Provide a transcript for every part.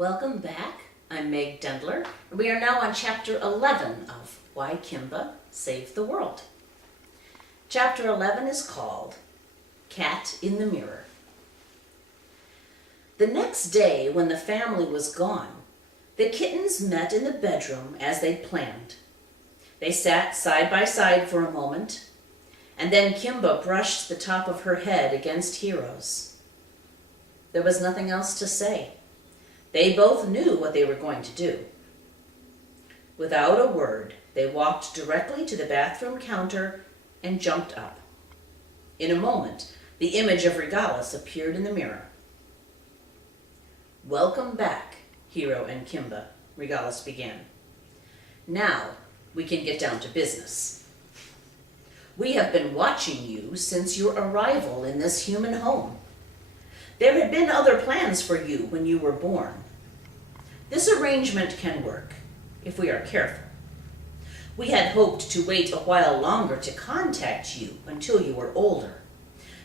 Welcome back. I'm Meg Dendler, and we are now on Chapter 11 of Why Kimba Saved the World. Chapter 11 is called Cat in the Mirror. The next day, when the family was gone, the kittens met in the bedroom as they'd planned. They sat side by side for a moment, and then Kimba brushed the top of her head against Hero's. There was nothing else to say. They both knew what they were going to do. Without a word, they walked directly to the bathroom counter and jumped up. In a moment, the image of Regalis appeared in the mirror. "Welcome back, Hero and Kimba," Regalis began. "Now we can get down to business. We have been watching you since your arrival in this human home. There had been other plans for you when you were born. This arrangement can work, if we are careful. We had hoped to wait a while longer to contact you until you were older.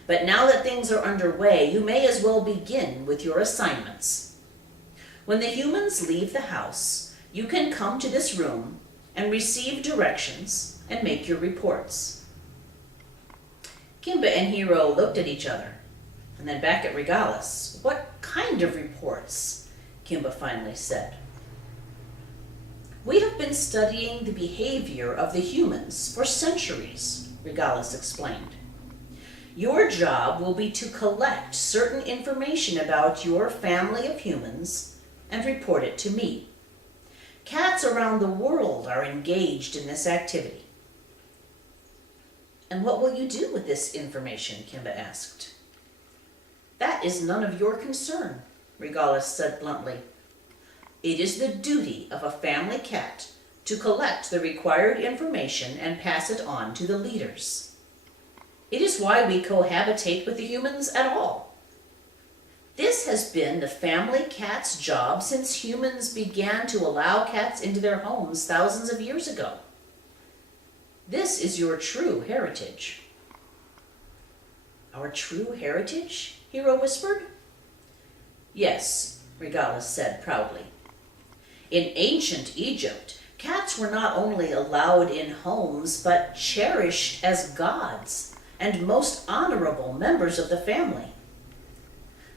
But now that things are underway, you may as well begin with your assignments. When the humans leave the house, you can come to this room and receive directions and make your reports." Kimba and Hero looked at each other, and then back at Regalis. "What kind of reports?" Kimba finally said. "We have been studying the behavior of the humans for centuries," Regalis explained. "Your job will be to collect certain information about your family of humans and report it to me. Cats around the world are engaged in this activity." "And what will you do with this information?" Kimba asked. "That is none of your concern," Regalis said bluntly. "It is the duty of a family cat to collect the required information and pass it on to the leaders. It is why we cohabitate with the humans at all. This has been the family cat's job since humans began to allow cats into their homes thousands of years ago. This is your true heritage." "Our true heritage?" Hero whispered. "Yes," Regalis said proudly. "In ancient Egypt, cats were not only allowed in homes, but cherished as gods and most honorable members of the family.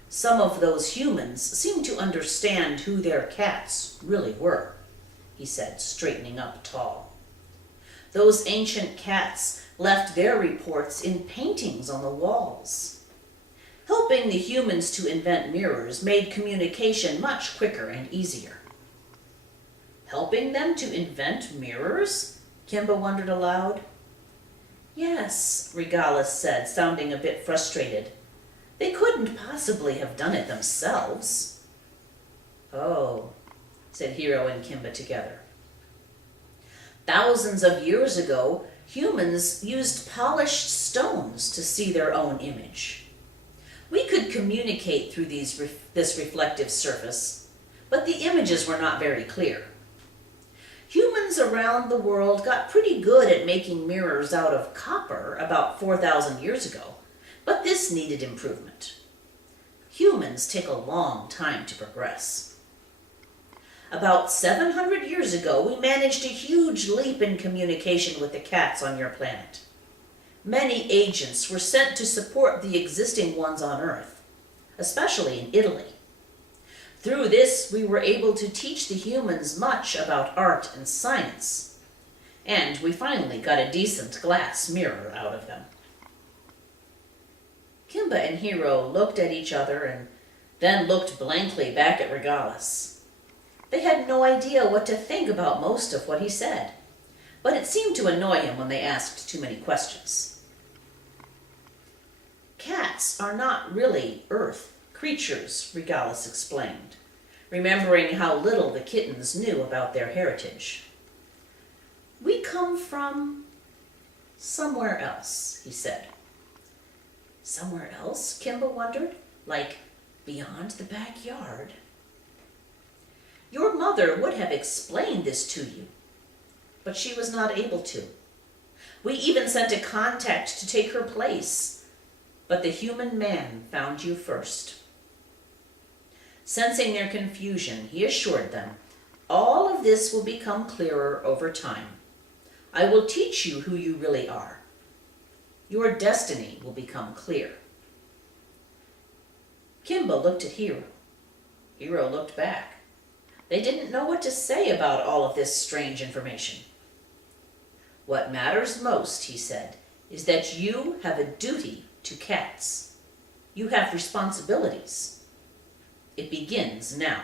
Some of those humans seem to understand who their cats really were," he said, straightening up tall. "Those ancient cats left their reports in paintings on the walls. Helping the humans to invent mirrors made communication much quicker and easier." "Helping them to invent mirrors?" Kimba wondered aloud. "Yes," Regalis said, sounding a bit frustrated. "They couldn't possibly have done it themselves." "Oh," said Hero and Kimba together. "Thousands of years ago, humans used polished stones to see their own image. We could communicate through this reflective surface, but the images were not very clear. Humans around the world got pretty good at making mirrors out of copper about 4,000 years ago, but this needed improvement. Humans take a long time to progress. About 700 years ago, we managed a huge leap in communication with the cats on your planet. Many agents were sent to support the existing ones on Earth, especially in Italy. Through this, we were able to teach the humans much about art and science, and we finally got a decent glass mirror out of them." Kimba and Hero looked at each other and then looked blankly back at Regalis. They had no idea what to think about most of what he said, but it seemed to annoy him when they asked too many questions. "Cats are not really Earth creatures," Regalis explained, remembering how little the kittens knew about their heritage. "We come from somewhere else," he said. "Somewhere else?" Kimba wondered. "Like beyond the backyard?" "Your mother would have explained this to you, but she was not able to. We even sent a contact to take her place, but the human man found you first. Sensing their confusion, he assured them, "All of this will become clearer over time. I will teach you who you really are. Your destiny will become clear." Kimba looked at Hero. Hero looked back. They didn't know what to say about all of this strange information. "What matters most," he said, "is that you have a duty to cats. You have responsibilities. It begins now.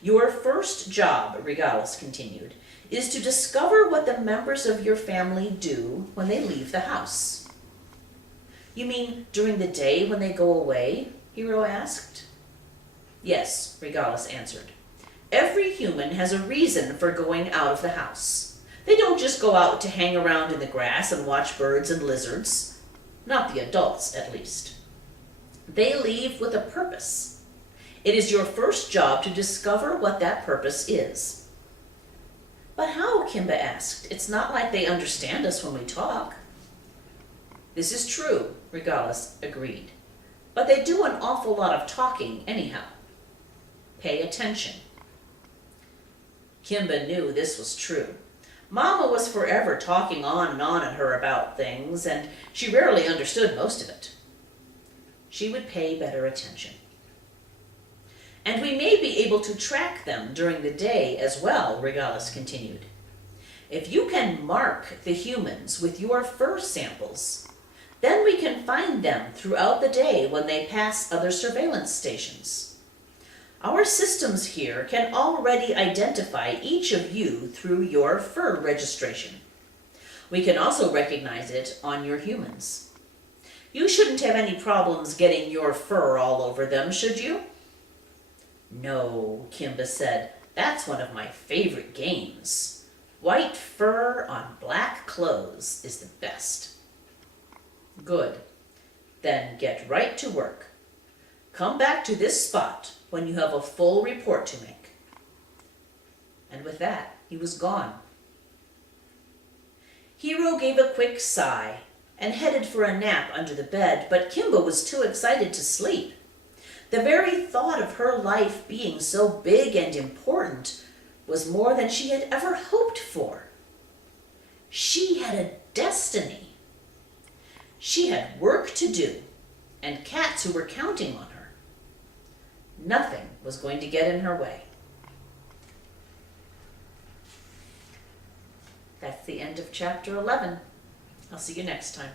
Your first job," Regalis continued, "is to discover what the members of your family do when they leave the house." "You mean during the day when they go away?" Hero asked. "Yes," Regalis answered. "Every human has a reason for going out of the house. They don't just go out to hang around in the grass and watch birds and lizards. Not the adults, at least. They leave with a purpose. It is your first job to discover what that purpose is." "But how?" Kimba asked. "It's not like they understand us when we talk." "This is true," Regalis agreed. "But they do an awful lot of talking anyhow. Pay attention." Kimba knew this was true. Mama was forever talking on and on at her about things, and she rarely understood most of it. She would pay better attention. "And we may be able to track them during the day as well," Regalis continued. "If you can mark the humans with your fur samples, then we can find them throughout the day when they pass other surveillance stations. Our systems here can already identify each of you through your fur registration. We can also recognize it on your humans. You shouldn't have any problems getting your fur all over them, should you?" "No," Kimba said. "That's one of my favorite games. White fur on black clothes is the best." "Good. Then get right to work. Come back to this spot when you have a full report to make." And with that, he was gone. Hero gave a quick sigh and headed for a nap under the bed, but Kimba was too excited to sleep. The very thought of her life being so big and important was more than she had ever hoped for. She had a destiny. She had work to do, and cats who were counting on her. Nothing was going to get in her way. That's the end of chapter 11. I'll see you next time.